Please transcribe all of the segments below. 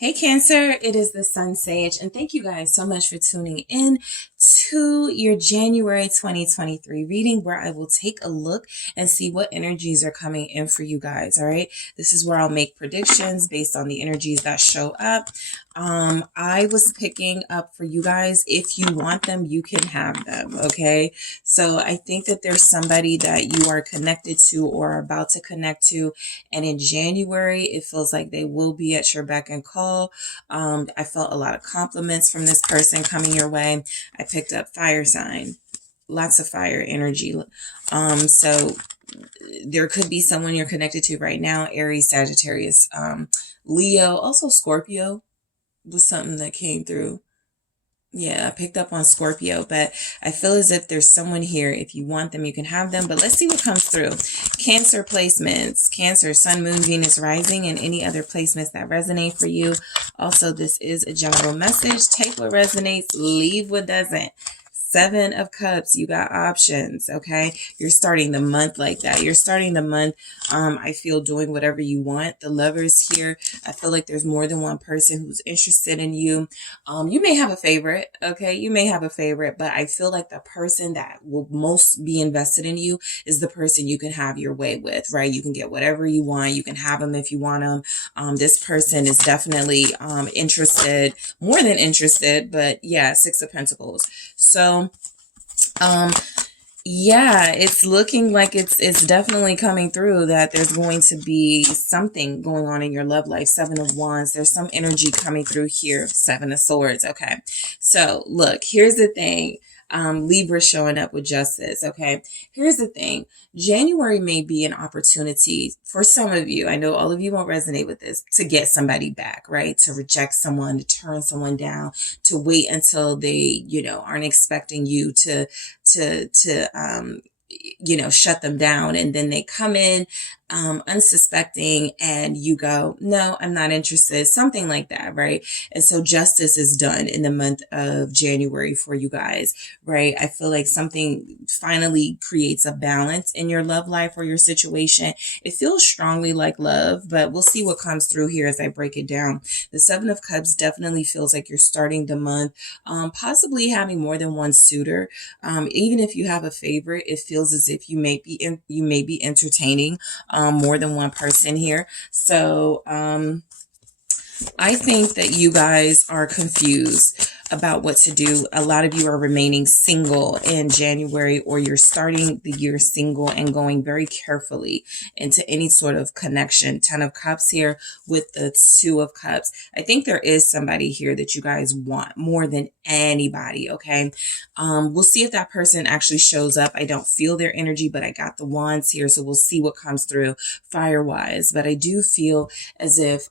Hey Cancer, it is the Sun Sage, and thank you guys so much for tuning in to your January 2023 reading, where I will take a look and see what energies are coming in for you guys. All right, this is where I'll make predictions based on the energies that show up. I was picking up for you guys. If you want them, you can have them. Okay, so I think that there's somebody that you are connected to or about to connect to, and in January it feels like they will be at your beck and call. I felt a lot of compliments from this person coming your way. I picked up fire sign, lots of fire energy. So there could be someone you're connected to right now: Aries, Sagittarius, Leo, also Scorpio was something that came through. Yeah, I picked up on Scorpio, but I feel as if there's someone here. If you want them, you can have them. But let's see what comes through. Cancer placements, Cancer, Sun, Moon, Venus, Rising, and any other placements that resonate for you. Also, this is a general message. Take what resonates, leave what doesn't. Seven of Cups, you got options, okay? You're starting the month like that. You're starting the month, I feel, doing whatever you want. The Lovers here, I feel like there's more than one person who's interested in you. You may have a favorite, okay? You may have a favorite, but I feel like the person that will most be invested in you is the person you can have your way with, right? You can get whatever you want. You can have them if you want them. This person is definitely interested, more than interested, but yeah, Six of Pentacles. So, yeah, it's looking like it's definitely coming through that there's going to be something going on in your love life. Seven of Wands, there's some energy coming through here. Seven of Swords. Okay. So look, here's the thing. Libra showing up with justice. Okay. Here's the thing. January may be an opportunity for some of you. I know all of you won't resonate with this, to get somebody back, right? To reject someone, to turn someone down, to wait until they, aren't expecting you to shut them down. And then they come in, unsuspecting, and you go, no, I'm not interested. Something like that, right? And so justice is done in the month of January for you guys, right? I feel like something finally creates a balance in your love life or your situation. It feels strongly like love, but we'll see what comes through here as I break it down. The Seven of Cups definitely feels like you're starting the month, possibly having more than one suitor. Even if you have a favorite, it feels as if you may be entertaining more than one person here. So I think that you guys are confused about what to do. A lot of you are remaining single in January, or you're starting the year single and going very carefully into any sort of connection. Ten of Cups here with the Two of Cups. I think there is somebody here that you guys want more than anybody, okay? We'll see if that person actually shows up. I don't feel their energy, but I got the Wands here, so we'll see what comes through fire-wise. But I do feel as if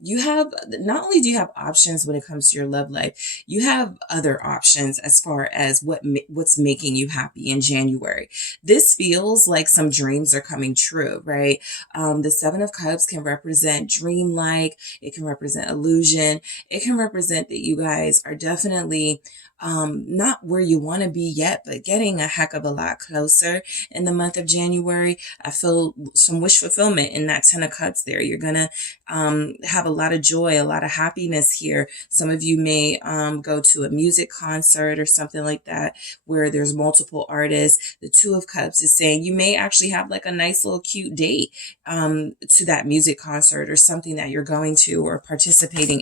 you have, not only do you have options when it comes to your love life, you have other options as far as what's making you happy in January. This feels like some dreams are coming true, right? The Seven of Cups can represent dreamlike. It can represent illusion. It can represent that you guys are definitely not where you want to be yet, but getting a heck of a lot closer in the month of January. I feel some wish fulfillment in that Ten of Cups there. You're gonna have a lot of joy, a lot of happiness here. Some of you may go to a music concert or something like that where there's multiple artists. The Two of Cups is saying you may actually have like a nice little cute date to that music concert or something that you're going to or participating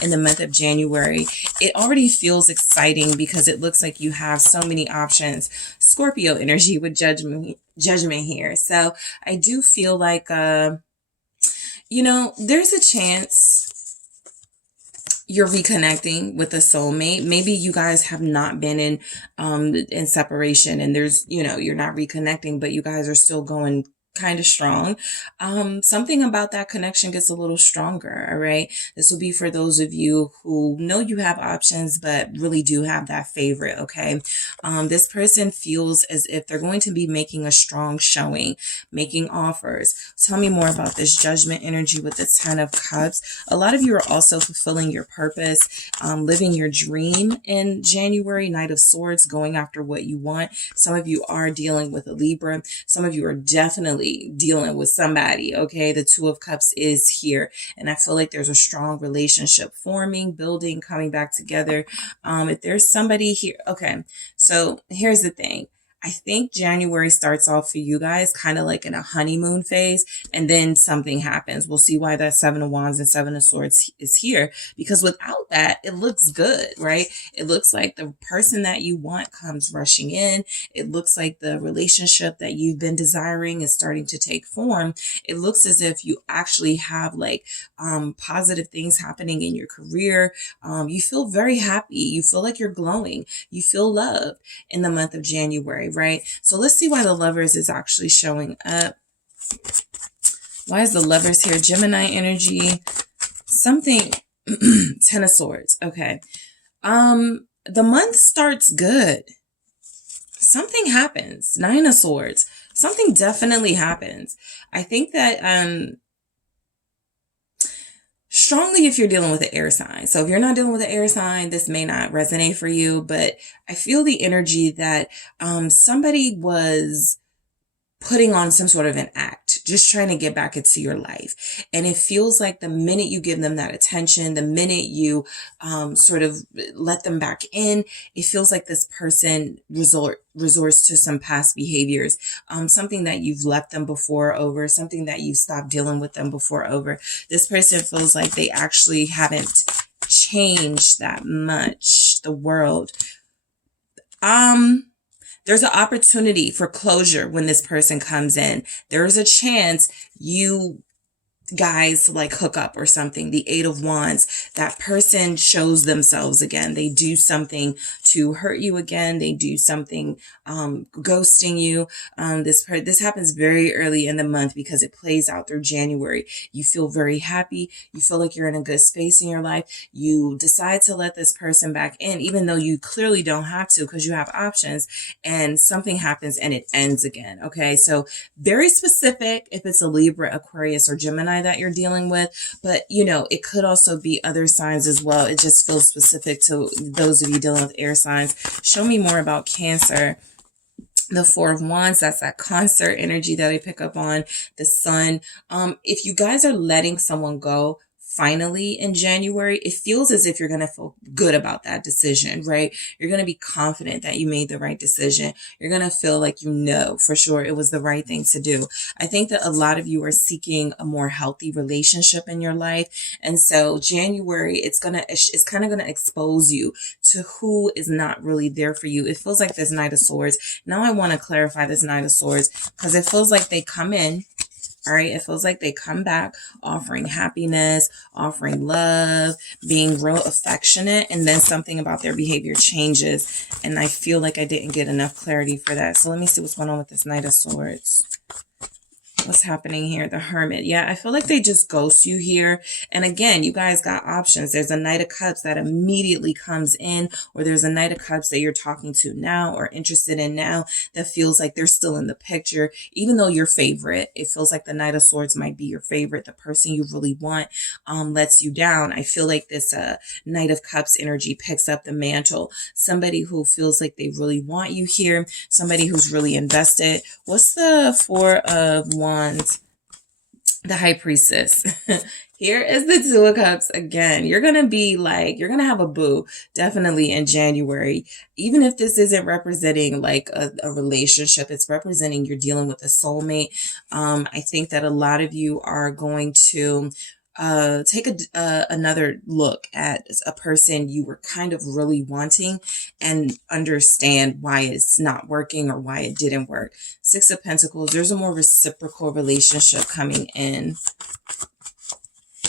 in the month of January. It already feels exciting because it looks like you have so many options. Scorpio energy with judgment here. So I do feel like, there's a chance you're reconnecting with a soulmate. Maybe you guys have not been in separation, and there's, you're not reconnecting, but you guys are still going kind of strong. Something about that connection gets a little stronger. All right. This will be for those of you who know you have options, but really do have that favorite. Okay. This person feels as if they're going to be making a strong showing, making offers. Tell me more about this Judgment energy with the Ten of Cups. A lot of you are also fulfilling your purpose, living your dream in January. Knight of Swords, going after what you want. Some of you are dealing with a Libra. Some of you are definitely definitely dealing with somebody, okay? The Two of Cups is here, and I feel like there's a strong relationship forming, building, coming back together. If there's somebody here, okay, so here's the thing. I think January starts off for you guys kind of like in a honeymoon phase, and then something happens. We'll see why that Seven of Wands and Seven of Swords is here, because without that, it looks good, right? It looks like the person that you want comes rushing in. It looks like the relationship that you've been desiring is starting to take form. It looks as if you actually have like positive things happening in your career. You feel very happy. You feel like you're glowing. You feel loved in the month of January, right? So let's see why the Lovers is actually showing up. Why is the Lovers here? Gemini energy, something, Ten of Swords. Okay. The month starts good. Something happens. Nine of Swords. Something definitely happens. I think that, strongly if you're dealing with an air sign. So if you're not dealing with an air sign, this may not resonate for you, but I feel the energy that somebody was putting on some sort of an act, just trying to get back into your life. And it feels like the minute you give them that attention, the minute you sort of let them back in, it feels like this person resorts to some past behaviors, something that you've left them before over, something that you stopped dealing with them before over. This person feels like they actually haven't changed that much. The World. There's an opportunity for closure when this person comes in. There's a chance you guys like hook up or something. The Eight of Wands, that person shows themselves again. They do something to hurt you again. They do something ghosting you. This happens very early in the month because it plays out through January. You feel very happy. You feel like you're in a good space in your life. You decide to let this person back in, even though you clearly don't have to because you have options, and something happens and it ends again. Okay, so very specific if it's a Libra, Aquarius, or Gemini that you're dealing with, but you know, it could also be other signs as well. It just feels specific to those of you dealing with air signs. Show me more about Cancer. The Four of Wands, that's that concert energy that I pick up on. The Sun. If you guys are letting someone go finally in January, it feels as if you're going to feel good about that decision, right? You're going to be confident that you made the right decision. You're going to feel like you know for sure it was the right thing to do. I think that a lot of you are seeking a more healthy relationship in your life. And so January, it's kind of going to expose you to who is not really there for you. It feels like this Knight of Swords. Now I want to clarify this Knight of Swords because it feels like they come in. All right. It feels like they come back offering happiness, offering love, being real affectionate, and then something about their behavior changes. And I feel like I didn't get enough clarity for that. So let me see what's going on with this Knight of Swords. What's happening here? The Hermit. Yeah, I feel like they just ghost you here. And again, you guys got options. There's a Knight of Cups that immediately comes in, or there's a Knight of Cups that you're talking to now or interested in now that feels like they're still in the picture. Even though your favorite, it feels like the Knight of Swords might be your favorite. The person you really want lets you down. I feel like this Knight of Cups energy picks up the mantle. Somebody who feels like they really want you here. Somebody who's really invested. What's the Four of Wands? The High Priestess. Here is the Two of Cups again. You're going to have a boo definitely in January. Even if this isn't representing like a relationship, it's representing you're dealing with a soulmate. I think that a lot of you are going to take another look at a person you were kind of really wanting and understand why it's not working or why it didn't work. Six of Pentacles, there's a more reciprocal relationship coming in.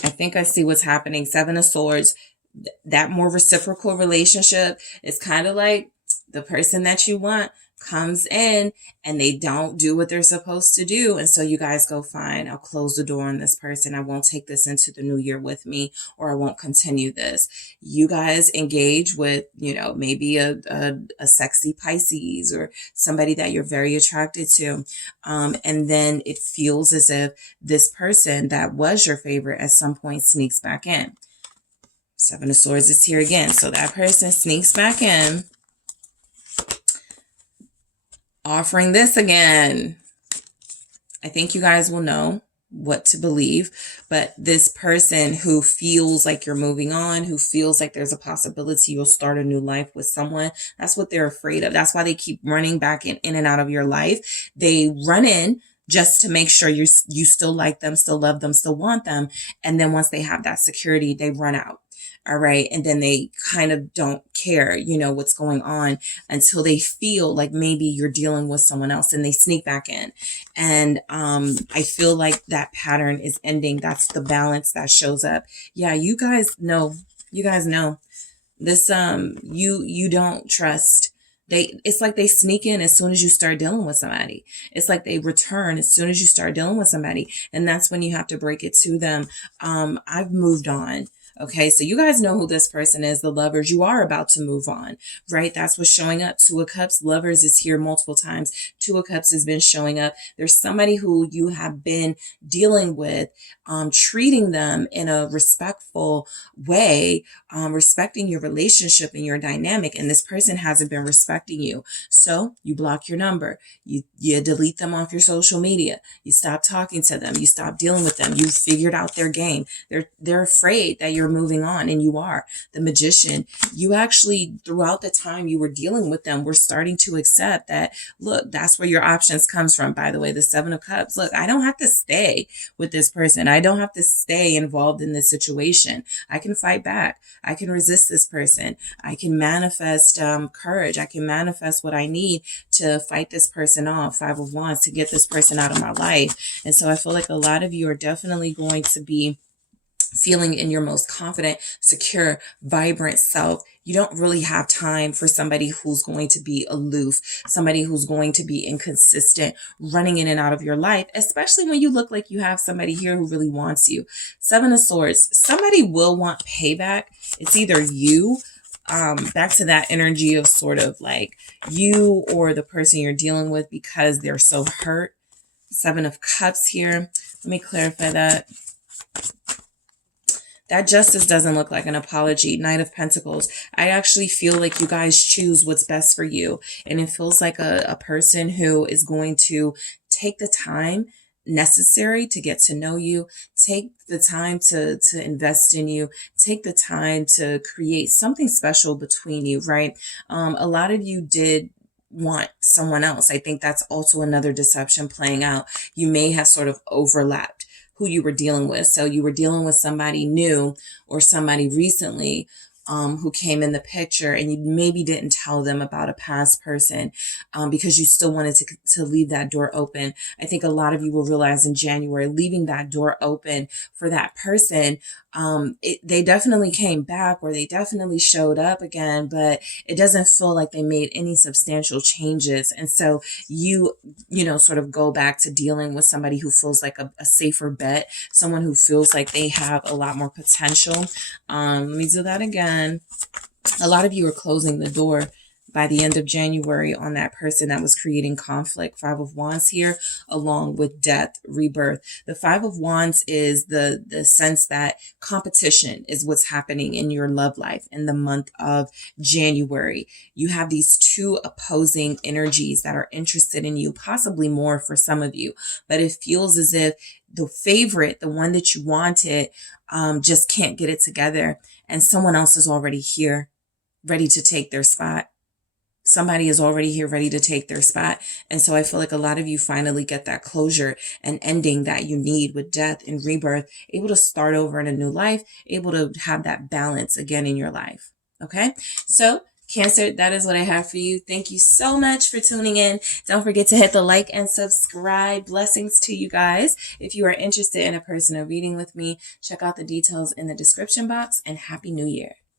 I think I see what's happening. Seven of Swords, that more reciprocal relationship is kind of like the person that you want comes in and they don't do what they're supposed to do. And so you guys go, fine, I'll close the door on this person. I won't take this into the new year with me, or I won't continue this. You guys engage with, you know, maybe a sexy Pisces or somebody that you're very attracted to. And then it feels as if this person that was your favorite at some point sneaks back in. Seven of Swords is here again. So that person sneaks back in, offering this again. I think you guys will know what to believe, but this person who feels like you're moving on, who feels like there's a possibility you'll start a new life with someone, that's what they're afraid of. That's why they keep running back in and out of your life. They run in just to make sure you still like them, still love them, still want them. And then once they have that security, they run out. All right. And then they kind of don't care, what's going on until they feel like maybe you're dealing with someone else, and they sneak back in. And I feel like that pattern is ending. That's the balance that shows up. Yeah, you guys know this. You don't trust. It's like they sneak in as soon as you start dealing with somebody. It's like they return as soon as you start dealing with somebody. And that's when you have to break it to them. I've moved on. Okay, so you guys know who this person is, the lovers. You are about to move on, right? That's what's showing up. Two of Cups, lovers is here multiple times. Two of Cups has been showing up. There's somebody who you have been dealing with, treating them in a respectful way, respecting your relationship and your dynamic. And this person hasn't been respecting you. So you block your number. You delete them off your social media. You stop talking to them. You stop dealing with them. You figured out their game. They're afraid that you're moving on, and you are. The Magician, you actually, throughout the time you were dealing with them, were starting to accept that, look, that's where your options comes from. By the way, the Seven of Cups, look, I don't have to stay with this person. I don't have to stay involved in this situation. I can fight back. I can resist this person. I can manifest courage. I can manifest what I need to fight this person off. Five of Wands, to get this person out of my life. And so I feel like a lot of you are definitely going to be feeling in your most confident, secure, vibrant self. You don't really have time for somebody who's going to be aloof, somebody who's going to be inconsistent, running in and out of your life, especially when you look like you have somebody here who really wants you. Seven of Swords, somebody will want payback. It's either you, back to that energy of sort of like you or the person you're dealing with because they're so hurt. Seven of Cups here. Let me clarify that. That Justice doesn't look like an apology. Knight of Pentacles. I actually feel like you guys choose what's best for you. And it feels like a person who is going to take the time necessary to get to know you, take the time to invest in you, take the time to create something special between you, right? A lot of you did want someone else. I think that's also another deception playing out. You may have sort of overlapped who you were dealing with. So you were dealing with somebody new or somebody recently who came in the picture, and you maybe didn't tell them about a past person because you still wanted to leave that door open. I think a lot of you will realize in January, leaving that door open for that person, they definitely came back, or they definitely showed up again, but it doesn't feel like they made any substantial changes. And so you sort of go back to dealing with somebody who feels like a safer bet, someone who feels like they have a lot more potential. Let me do that again. A lot of you are closing the door by the end of January on that person that was creating conflict. Five of Wands here, along with death, rebirth. The Five of Wands is the sense that competition is what's happening in your love life in the month of January. You have these two opposing energies that are interested in you, possibly more for some of you, but it feels as if the favorite, the one that you wanted, just can't get it together, and someone else is already here, ready to take their spot. Somebody is already here ready to take their spot. And so I feel like a lot of you finally get that closure and ending that you need with death and rebirth, able to start over in a new life, able to have that balance again in your life. Okay. So Cancer, that is what I have for you. Thank you so much for tuning in. Don't forget to hit the like and subscribe. Blessings to you guys. If you are interested in a personal reading with me, check out the details in the description box, and Happy New Year.